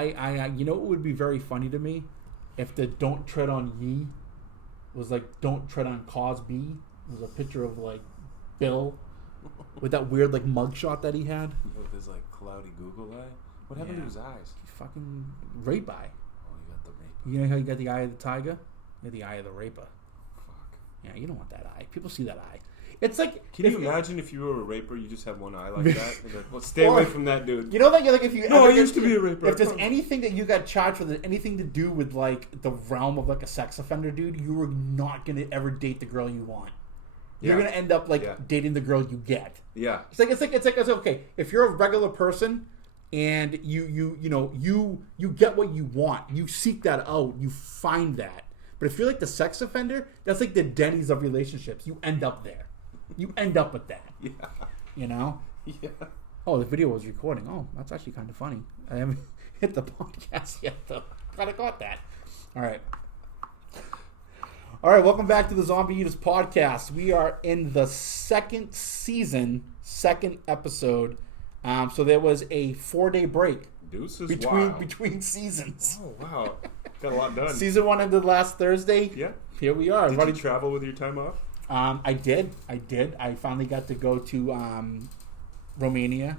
you know what would be very funny to me? If the "Don't Tread on Ye" was like "Don't Tread on Cosby." It was a picture of like Bill with that weird like mugshot that he had. With his like cloudy Google eye. What happened to his eyes? He fucking rape eye. Oh, you got the rape. You know how you got the eye of the tiger? You got the eye of the raper. Fuck. Yeah, you don't want that eye. People see that eye. It's like... Can you imagine if you were a raper, you just have one eye like that? Like, well, stay away from that dude. You know that you're like, if you... No, I used to be a raper. If there's anything that you got charged with, anything to do with like the realm of like a sex offender, dude, you are not going to ever date the girl you want. You're going to end up like dating the girl you get. Yeah. It's like okay, if you're a regular person and you get what you want, you seek that out, you find that. But if you're like the sex offender, that's like the Denny's of relationships. You end up there. You end up with that. Yeah. You know? Yeah. Oh, the video was recording. Oh, that's actually kind of funny. I haven't hit the podcast yet, though. Kind of caught that. All right. All right, welcome back to the Zombie Eaters podcast. We are in the second season, second episode. So there was a 4-day break between seasons. Oh, wow. Got a lot done. Season 1 ended last Thursday. Yeah. Here we are. Did you travel with your time off? I did. I finally got to go to Romania.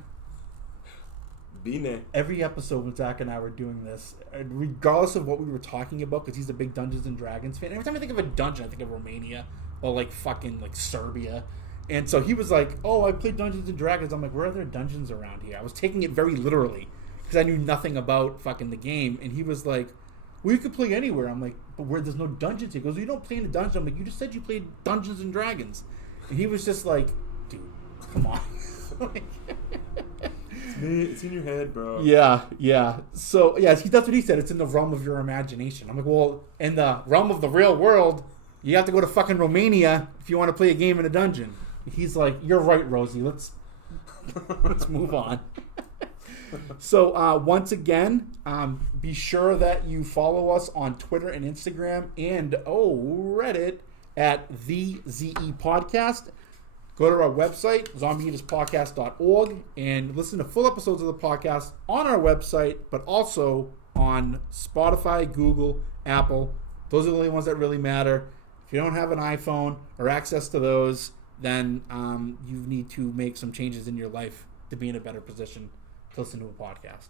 Bine. Every episode when Zach and I were doing this, regardless of what we were talking about, because he's a big Dungeons and Dragons fan. Every time I think of a dungeon, I think of Romania or like fucking like Serbia. And so he was like, "Oh, I played Dungeons and Dragons." I'm like, "Where are there dungeons around here?" I was taking it very literally because I knew nothing about fucking the game. And he was like, "Well, you could play anywhere." I'm like, "But where there's no dungeons?" He goes, "You don't play in a dungeon." I'm like, "You just said you played Dungeons and Dragons." And he was just like, "Dude, come on." It's in your head, bro. Yeah. So, yeah, that's what he said. It's in the realm of your imagination. I'm like, well, in the realm of the real world, you have to go to fucking Romania if you want to play a game in a dungeon. He's like, you're right, Rosie. Let's move on. So, once again, be sure that you follow us on Twitter and Instagram and, Reddit at the ZE Podcast. Go to our website, zombieeaterspodcast.org, and listen to full episodes of the podcast on our website, but also on Spotify, Google, Apple. Those are the only ones that really matter. If you don't have an iPhone or access to those, then you need to make some changes in your life to be in a better position to listen to a podcast.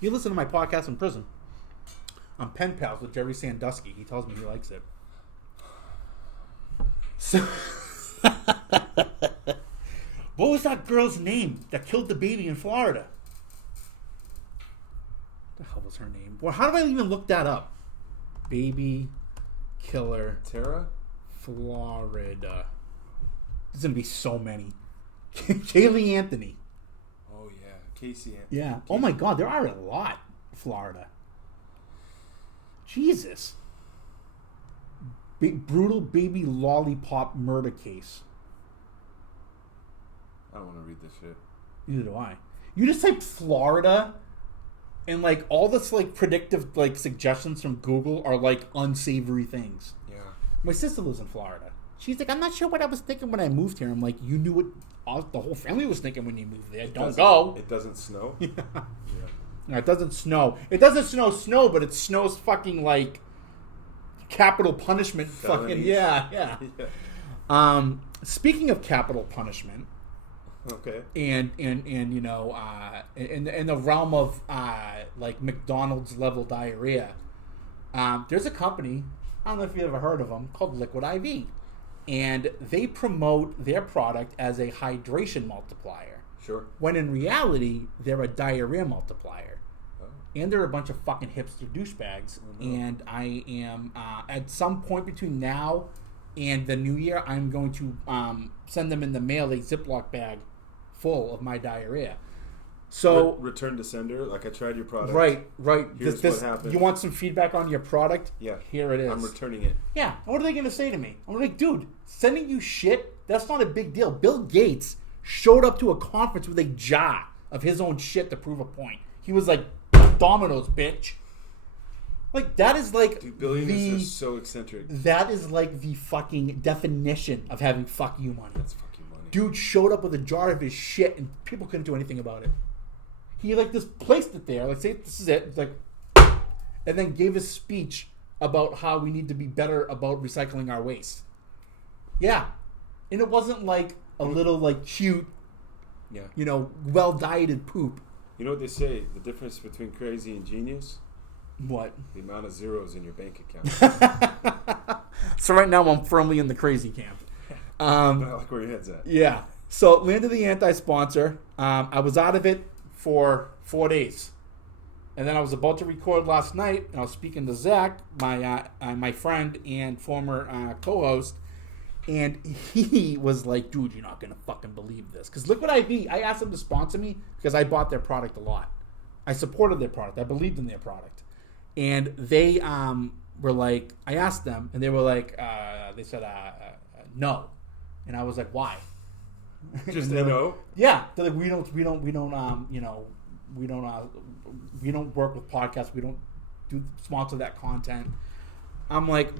You listen to my podcast in prison. I'm pen pals with Jerry Sandusky. He tells me he likes it. So, what was that girl's name that killed the baby in Florida? What the hell was her name? Well, how do I even look that up? Baby killer. Tara? Florida. There's going to be so many. Kaylee Anthony. Oh, yeah. Casey Anthony. Yeah. Oh, my God. There are a lot in Florida. Jesus. Brutal baby lollipop murder case. I don't want to read this shit. Neither do I. You just type Florida, and like all this like predictive like suggestions from Google are like unsavory things. Yeah. My sister lives in Florida. She's like, I'm not sure what I was thinking when I moved here. I'm like, you knew what the whole family was thinking when you moved there. Don't go. It doesn't snow. Yeah. No, it doesn't snow. It doesn't snow, but it snows fucking like capital punishment. Fucking yeah. Speaking of capital punishment, okay, and you know, in the realm of like McDonald's level diarrhea, there's a company, I don't know if you ever heard of them, called Liquid IV, and they promote their product as a hydration multiplier. Sure. When in reality, they're a diarrhea multiplier. And they're a bunch of fucking hipster douchebags. Mm-hmm. And I am, at some point between now and the new year, I'm going to send them in the mail a Ziploc bag full of my diarrhea. So return to sender. Like, I tried your product. Right. Here's what happened. You want some feedback on your product? Yeah. Here it is. I'm returning it. Yeah. And what are they going to say to me? I'm like, dude, sending you shit, that's not a big deal. Bill Gates showed up to a conference with a jar of his own shit to prove a point. He was like, Domino's, bitch. Like, that is like... Dude, billionaires are so eccentric. That is like the fucking definition of having fuck you money. That's fuck you money. dude showed up with a jar of his shit, and people couldn't do anything about it. He like just placed it there, like say this is it, it's like, and then gave a speech about how we need to be better about recycling our waste. Yeah, and it wasn't like a little like cute, well dieted poop. You know what they say? The difference between crazy and genius? What? The amount of zeros in your bank account. So right now I'm firmly in the crazy camp. I like where your head's at. Yeah. So Land of the Anti-Sponsor. I was out of it for 4 days. And then I was about to record last night. And I was speaking to Zach, my friend and former co-host. And he was like, dude, you're not going to fucking believe this. Because Liquid IV, I asked them to sponsor me because I bought their product a lot. I supported their product. I believed in their product. And they were like, I asked them, and they were like, they said, no. And I was like, why? Just no? Yeah. They're like, we don't work with podcasts. We don't sponsor that content. I'm like,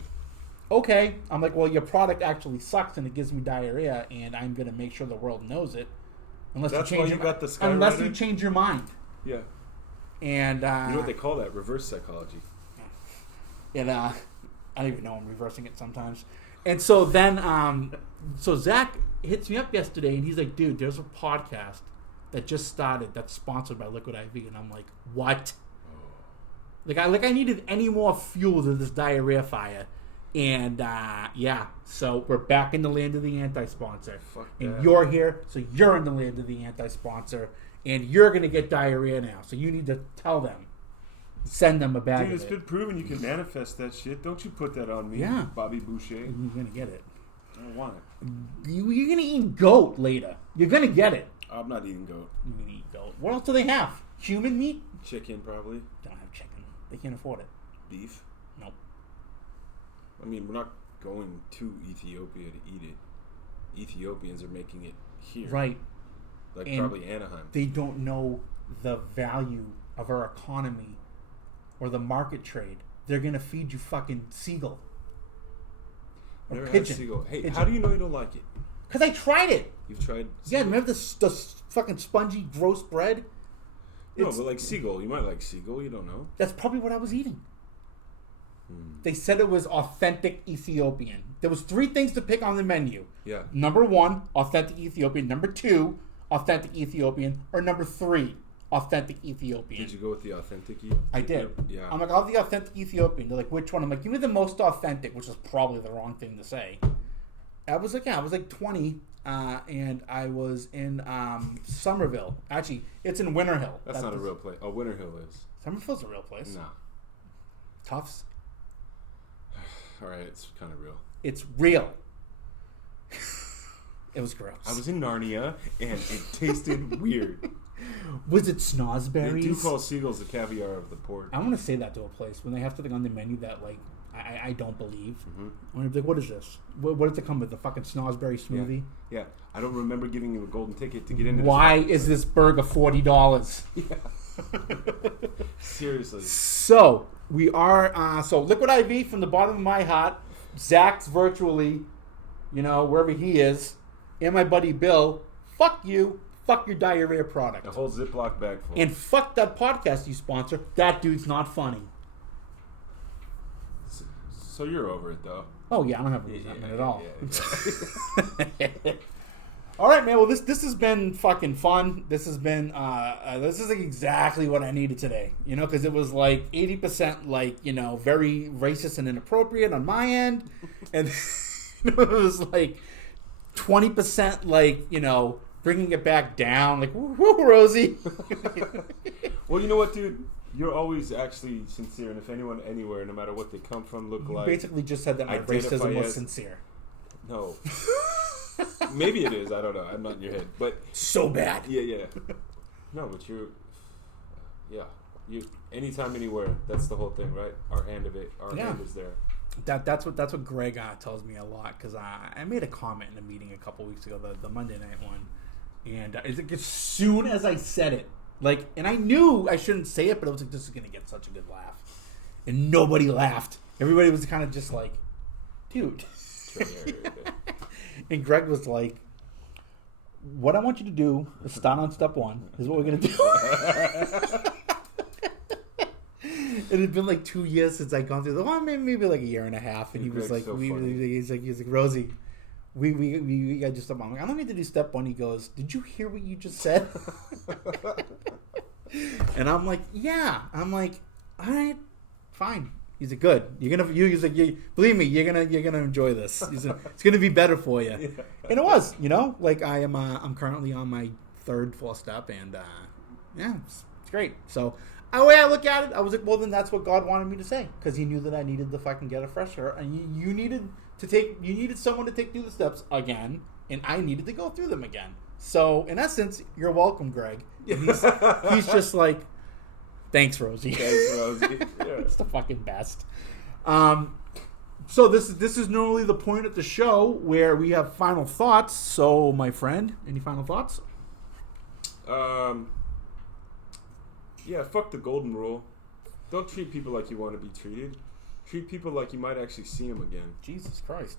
okay. I'm like, well, your product actually sucks and it gives me diarrhea, and I'm going to make sure the world knows it. Unless you change your mind. Yeah. And you know what they call that? Reverse psychology. And I don't even know I'm reversing it sometimes. And so then, so Zach hits me up yesterday, and he's like, dude, there's a podcast that just started that's sponsored by Liquid IV. And I'm like, what? Like I needed any more fuel to this diarrhea fire. And so we're back in the Land of the Anti-Sponsor. And you're here, so you're in the Land of the Anti-Sponsor. And you're going to get diarrhea now. So you need to tell them. Send them a bag of it. Dude, it's been proven you can manifest that shit. Don't you put that on me, Bobby Boucher. You're going to get it. I don't want it. You're going to eat goat later. You're going to get it. I'm not eating goat. You're going to eat goat. What else do they have? Human meat? Chicken, probably. Don't have chicken. They can't afford it. Beef? Nope. I mean, we're not going to Ethiopia to eat it. Ethiopians are making it here. Right. Like and probably Anaheim. They don't know the value of our economy or the market trade. They're going to feed you fucking seagull. Or Never pigeon. had seagull. Hey, pigeon. how do you know you don't like it? Because I tried it. You've tried seagull? Yeah, remember the fucking spongy, gross bread? No, but like seagull. You might like seagull. You don't know. That's probably what I was eating. They said it was authentic Ethiopian. There was 3 things to pick on the menu. Yeah. Number 1, authentic Ethiopian. Number 2, authentic Ethiopian. Or number 3, authentic Ethiopian. Did you go with the authentic Ethiopian? I did. Yeah. I'm like, I'll have the authentic Ethiopian. They're like, which one? I'm like, give me the most authentic, which is probably the wrong thing to say. I was like 20, and I was in Somerville. Actually, it's in Winter Hill. That's not a real place. Oh, Winter Hill is. Somerville's a real place. No. Tufts? All right, it's kind of real. It's real. It was gross. I was in Narnia, and it tasted weird. Was it snozberries? They do call seagulls the caviar of the port. I want to say that to a place when they have something on the menu that like I don't believe. I'm gonna be like, what is this? What does it come with? The fucking snozberry smoothie? Yeah. I don't remember giving you a golden ticket to get into. Why is this burger $40? Yeah. Seriously. So we are Liquid IV from the bottom of my heart. Zach's virtually, wherever he is, and my buddy Bill. Fuck you. Fuck your diarrhea product. A whole Ziploc bag full. And fuck that podcast you sponsor. That dude's not funny. So you're over it, though. Oh, yeah, I don't have a resentment at all. Yeah. All right, man. Well, this has been fucking fun. This has been, this is exactly what I needed today. Because it was like 80% very racist and inappropriate on my end. And it was like 20% bringing it back down. Like, woo, Rosie. Well, you know what, dude? You're always actually sincere, and if anyone anywhere, no matter what they come from, look like... You basically just said that my racism was sincere. No. Maybe it is. I don't know. I'm not in your head. But so bad. Yeah. No, but you're... Yeah. You anytime, anywhere, that's the whole thing, right? Our hand is there. That's what Greg tells me a lot, because I made a comment in a meeting a couple weeks ago, the Monday night one, and as soon as I said it, and I knew I shouldn't say it, but I was like, this is going to get such a good laugh. And nobody laughed. Everybody was kind of just like, dude. And Greg was like, what I want you to do is start on step 1. Is what we're gonna do. It had been like 2 years since I'd gone through the well, maybe like a year and a half, and he was like, he's like, Rosie, we got just step 1. I'm like, I don't need to do step 1. He goes, did you hear what you just said? And I'm like, yeah. I'm like, all right, fine. He's like, good. He's like, believe me, you're gonna enjoy this. It's gonna be better for you. Yeah. And it was, like I'm currently on my 3rd, 4th step, and yeah, it's great. So the way I look at it, I was like, well, then that's what God wanted me to say, because He knew that I needed to fucking get a fresh start, and you needed someone to take through the steps again, and I needed to go through them again. So in essence, you're welcome, Greg. And he's just like, thanks, Rosie. Thanks, Rosie. Yeah. It's the fucking best. So this is normally the point of the show where we have final thoughts. So, my friend, any final thoughts? Yeah, fuck the golden rule. Don't treat people like you want to be treated. Treat people like you might actually see them again. Jesus Christ.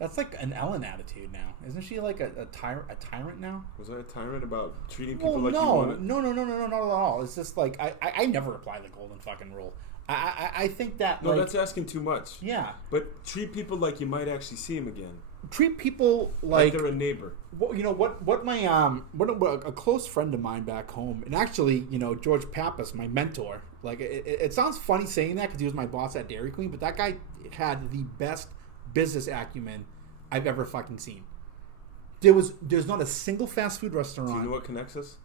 That's like an Ellen attitude now. Isn't she like a tyrant now? Was I a tyrant about treating people like you want to? No, not at all. It's just like, I never apply the golden fucking rule. I think that... No, that's asking too much. Yeah. But treat people like you might actually see them again. Treat people like they're a neighbor. Well, what my a close friend of mine back home, and actually, George Pappas, my mentor. Like it sounds funny saying that because he was my boss at Dairy Queen, but that guy had the best business acumen I've ever fucking seen. There's not a single fast food restaurant. Do you know what connects us?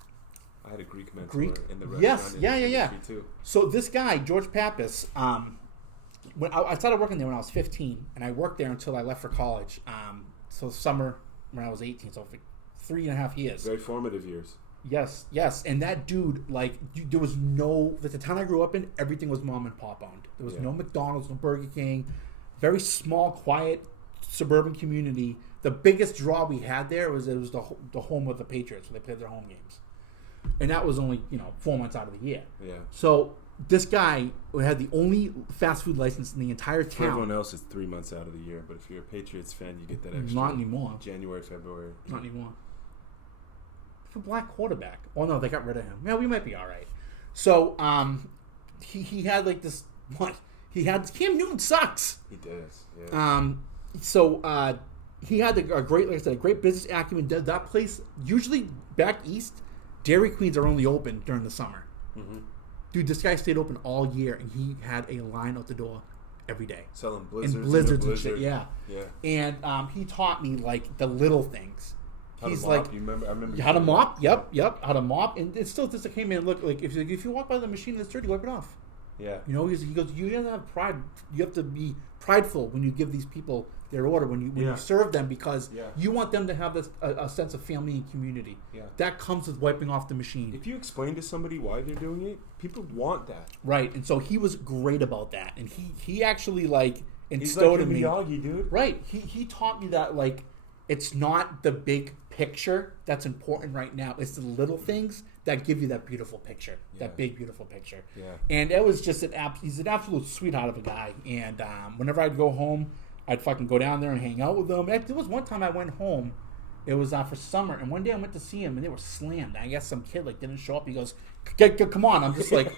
I had a Greek mentor in the restaurant. Yes, yeah. Too. So this guy, George Pappas, when I started working there when I was 15, and I worked there until I left for college. So summer when I was 18, so for 3.5 years. Very formative years. Yes. And that dude, there was no... At the town I grew up in, everything was mom and pop owned. There was no McDonald's, no Burger King. Very small, quiet, suburban community. The biggest draw we had there was it was the home of the Patriots, where they played their home games. And that was only, 4 months out of the year. Yeah. So this guy had the only fast food license in the entire town. For everyone else, it's 3 months out of the year. But if you're a Patriots fan, you get that extra. Not anymore. January, February. Not anymore. For black quarterback. Oh no, they got rid of him. Yeah, we might be all right. So he had like this. What? He had Cam Newton sucks. He does. Yeah. So he had a great, like I said, a great business acumen. That place usually back east, Dairy Queens are only open during the summer. Mm-hmm. Dude, this guy stayed open all year, and he had a line out the door every day. Selling blizzards and shit, yeah. And he taught me, like, the little things. How to mop, you remember? I remember. How to mop, yep. How to mop. And it's still just, hey, man, look, like, if you walk by the machine that's dirty, wipe it off. Yeah. He goes, you have to have pride. You have to be prideful when you give these people their order, when you serve them, because you want them to have this a sense of family and community. Yeah. That comes with wiping off the machine. If you explain to somebody why they're doing it, people want that. Right. And so he was great about that. And he actually, like, instilled in me. He's like Miyagi, dude. Right. He taught me that, like, it's not the big picture that's important right now. It's the little things that give you that beautiful picture, that big, beautiful picture. Yeah. And it was just he's an absolute sweetheart of a guy. And whenever I'd go home, I'd fucking go down there and hang out with them. There was one time I went home. It was for summer, and one day I went to see him, and they were slammed. I guess some kid didn't show up. He goes, "Come on!" I'm just like,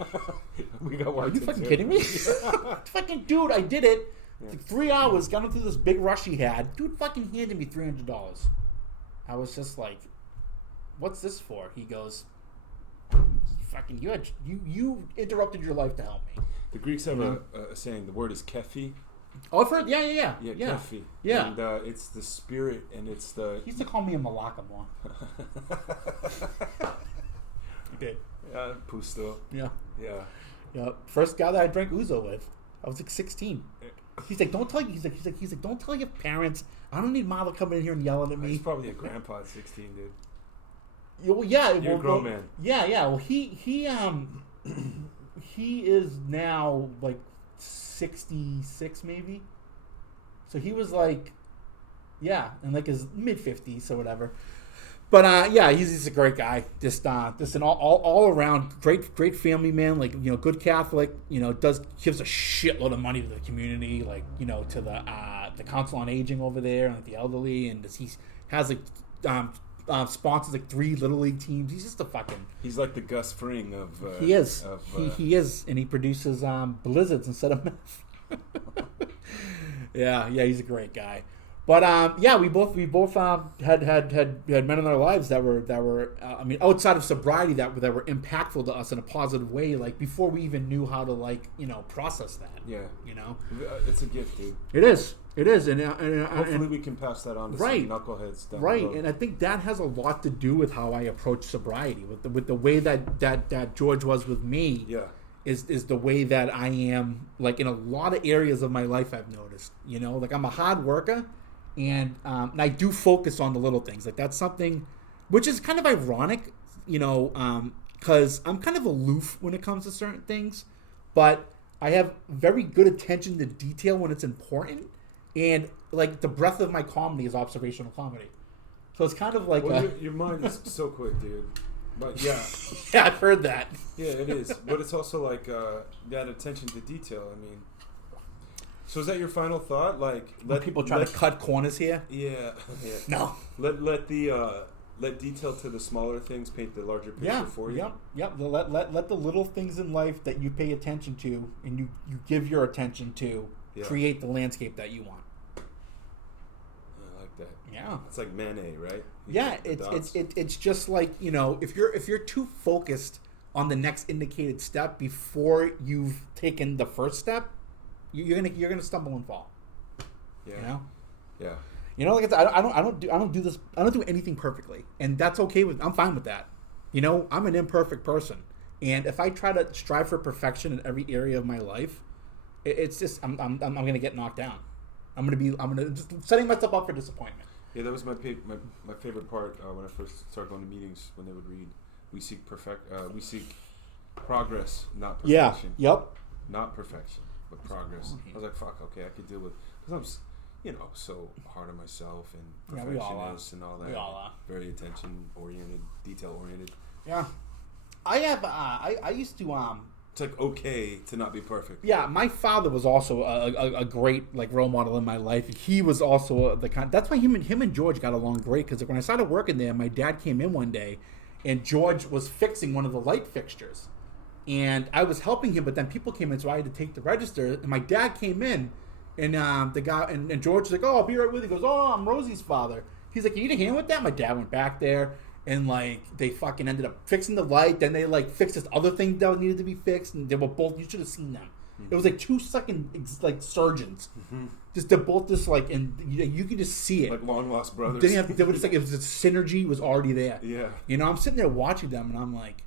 "We got one." Are you fucking kidding me? Fucking dude, I did it. Yeah. Like 3 hours, got him through this big rush he had. Dude fucking handed me $300. I was just like, "What's this for?" He goes, "Fucking you interrupted your life to help me." The Greeks have a saying. The word is kefi. Oh, I've heard. Yeah. Kefi. Yeah. And it's the spirit, and it's the. He used to call me a Malacca more. He did. Yeah, Pusto. Yeah. Yeah. First guy that I drank Ouzo with. I was like 16. He's like, don't tell you. He's like, don't tell your parents. I don't need mother coming in here and yelling at me. He's probably a grandpa at 16, dude. Well, yeah. You're a grown man. Yeah. Well, he is now like 66 maybe. So he was like, in like his mid 50s or whatever. But he's a great guy. Just an all around great family man. Like, good Catholic. Gives a shitload of money to the community. Like, to the council on aging over there and the elderly. And he has like sponsors like 3 little league teams. He's just a fucking. He's like the Gus Fring of. He is. He is, and he produces blizzards instead of meth. yeah, he's a great guy. But we both had men in our lives that were I mean, outside of sobriety that were impactful to us in a positive way. Like before we even knew how to process that. Yeah, it's a gift, dude. It is, and hopefully we can pass that on to some knuckleheads down the road. And I think that has a lot to do with how I approach sobriety, with the way that George was with me. Yeah. Is the way that I am, like in a lot of areas of my life. I've noticed, like I'm a hard worker. And I do focus on the little things. Like that's something which is kind of ironic, because I'm kind of aloof when it comes to certain things. But I have very good attention to detail when it's important. And like the breadth of my comedy is observational comedy. So it's kind of like... Well, your mind is so quick, dude. But yeah. Yeah, I've heard that. Yeah, it is. But it's also like that attention to detail. I mean... So is that your final thought? Like, let people try to cut corners here. Yeah. No. Let detail to the smaller things paint the larger picture for you. Yep. Let the little things in life that you pay attention to and you give your attention to create the landscape that you want. I like that. Yeah. It's like Manet, right? It's just like, if you're too focused on the next indicated step before you've taken the first step, you're gonna stumble and fall. Yeah. Yeah. Like I don't do anything perfectly, and that's okay I'm fine with that. I'm an imperfect person, and if I try to strive for perfection in every area of my life, it's just I'm gonna get knocked down. I'm gonna just setting myself up for disappointment. Yeah, that was my favorite part when I first started going to meetings. When they would read, we seek progress, not perfection. Yeah. Yep. Not perfection. But progress. I was like, fuck, okay, I could deal with... Because I'm, so hard on myself and perfectionist and all that. We all are. Very attention-oriented, detail-oriented. Yeah. I have... I used to... It's like okay to not be perfect. Yeah, my father was also a great role model in my life. He was also the kind... That's why him and George got along great, because when I started working there, my dad came in one day, and George was fixing one of the light fixtures. And I was helping him, but then people came in, so I had to take the register. And my dad came in, and the guy and George was like, "Oh, I'll be right with you." He goes, "Oh, I'm Rosie's father." He's like, "You need a hand with that?" My dad went back there, and they fucking ended up fixing the light. Then they fixed this other thing that needed to be fixed, and they were both. You should have seen them. Mm-hmm. It was 2-second surgeons. Mm-hmm. They're both and you could just see it, like long lost brothers. They were just it was the synergy was already there. Yeah, I'm sitting there watching them, and I'm like,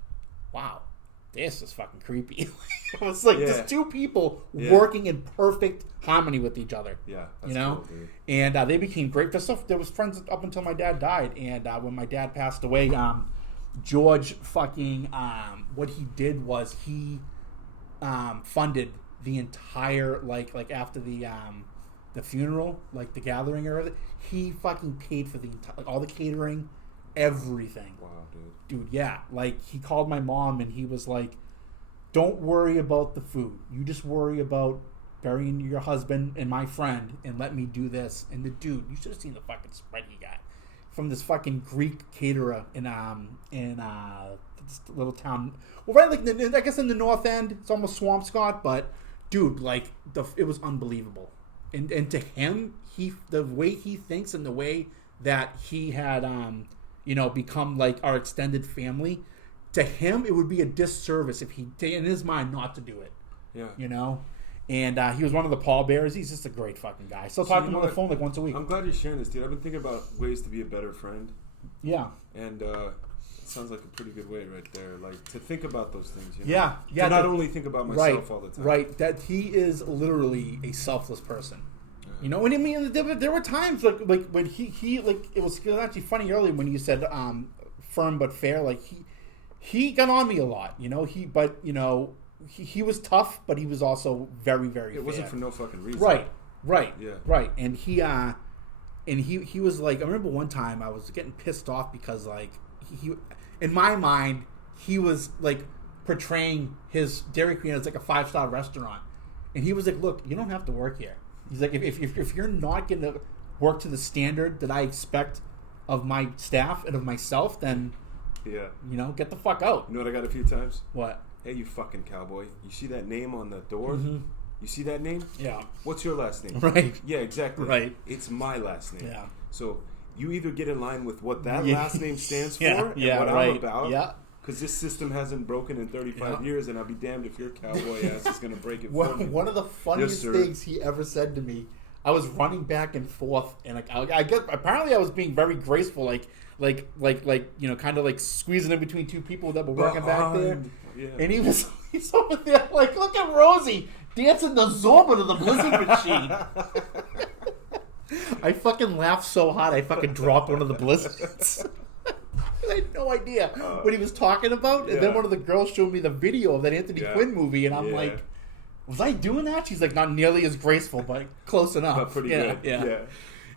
wow. This is fucking creepy. It's like just 2 people working in perfect harmony with each other. Yeah, that's cool, dude. And they became great. There was friends up until my dad died. And when my dad passed away, George fucking what he did was he funded the entire after the funeral, the gathering or everything. He fucking paid for the entire all the catering, everything. Wow, dude, yeah. He called my mom and he was like, "Don't worry about the food. You just worry about burying your husband and my friend and let me do this." And the dude, you should have seen the fucking spread he got from this fucking Greek caterer in this little town. Well, right, I guess in the North End. It's almost Swampscott, but dude, it was unbelievable. And to him, the way he thinks and the way that he had become our extended family. To him, it would be a disservice if in his mind, not to do it. Yeah. And he was one of the pallbearers. He's just a great fucking guy. Still talk to him on the phone once a week. I'm glad you're sharing this, dude. I've been thinking about ways to be a better friend. Yeah. And it sounds like a pretty good way right there. To think about those things. Yeah. To not only think about myself all the time. Right. That he is literally a selfless person. And I mean, there were times when he it was actually funny earlier when you said firm but fair. He got on me a lot. He was tough, but he was also very, very fair. It wasn't for no fucking reason. Right. Yeah. Right. And he was I remember one time I was getting pissed off because he in my mind he was portraying his Dairy Queen as a 5-star restaurant, and he was like, "Look, you don't have to work here." He's like, if you're not going to work to the standard that I expect of my staff and of myself, then get the fuck out. You know what I got a few times? What? Hey, you fucking cowboy! You see that name on the door? Mm-hmm. You see that name? Yeah. What's your last name? Right. Yeah, exactly. Right. It's my last name. Yeah. So you either get in line with what that last name stands for and what right. I'm about. Yeah. Because this system hasn't broken in 35 years, and I'll be damned if your cowboy ass is going to break it for me. One of the funniest things he ever said to me, I was running back and forth, and I guess apparently I was being very graceful, kind of like squeezing in between two people that were working back there. Yeah. And he's over there like, look at Rosie dancing the Zumba to the Blizzard machine. I fucking laughed so hard I fucking dropped one of the Blizzards. I had no idea what he was talking about. And then one of the girls showed me the video of that Anthony Quinn movie, and I'm like, was I doing that? She's like, not nearly as graceful, but close enough. But pretty good. Yeah,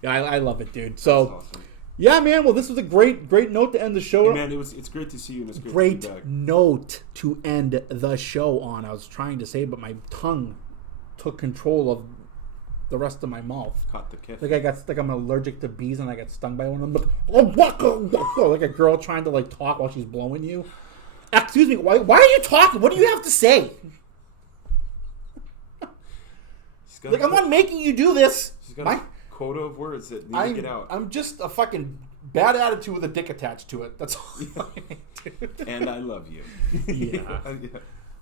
I love it, dude. So, awesome. Yeah, man. Well, this was a great note to end the show. Hey, man, it's great to see you. And it's great note to end the show on. I was trying to say, but my tongue took control of the rest of my mouth. Caught the kick. Like I'm allergic to bees, and I got stung by one of them. Like a girl trying to like talk while she's blowing you. Excuse me. Why are you talking? What do you have to say? Like, I'm not making you do this. She's got a quota of words that need to get out. I'm just a fucking bad attitude with a dick attached to it. That's all. And I love you. Yeah.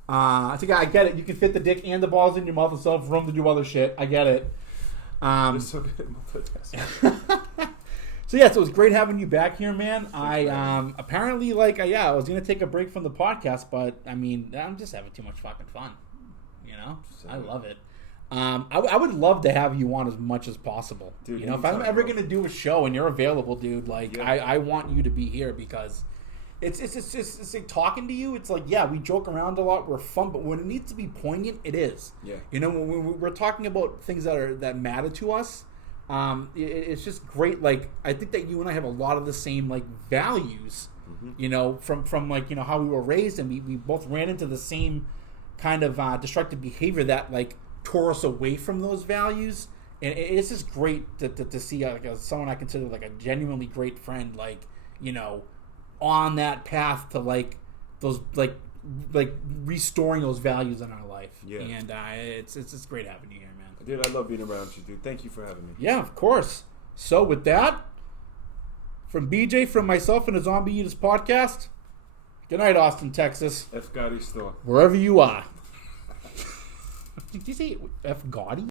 I think I get it. You can fit the dick and the balls in your mouth and still have room to do other shit. I get it. You're so good at multitasking. So it was great having you back here, man. Apparently I was gonna take a break from the podcast, but I mean, I'm just having too much fucking fun. You know, I love it. I would love to have you on as much as possible. Dude, if I'm ever going to do a show and you're available, dude, I want you to be here because it's like talking to you. It's like, we joke around a lot. We're fun, but when it needs to be poignant, it is. Yeah. When we're talking about things that matter to us, it's just great. Like, I think that you and I have a lot of the same, like, values, from like, how we were raised, and we both ran into the same kind of destructive behavior that, like, tore us away from those values, and it's just great to see someone I consider like a genuinely great friend, like on that path to like those like restoring those values in our life. Yeah, and it's just great having you here, man. Dude, I love being around you, dude. Thank you for having me. Yeah, of course. So with that, from BJ, from myself and the Zombie Eaters podcast. Good night, Austin, Texas. F. Gotti store. Wherever you are. Did you say F. Gotti?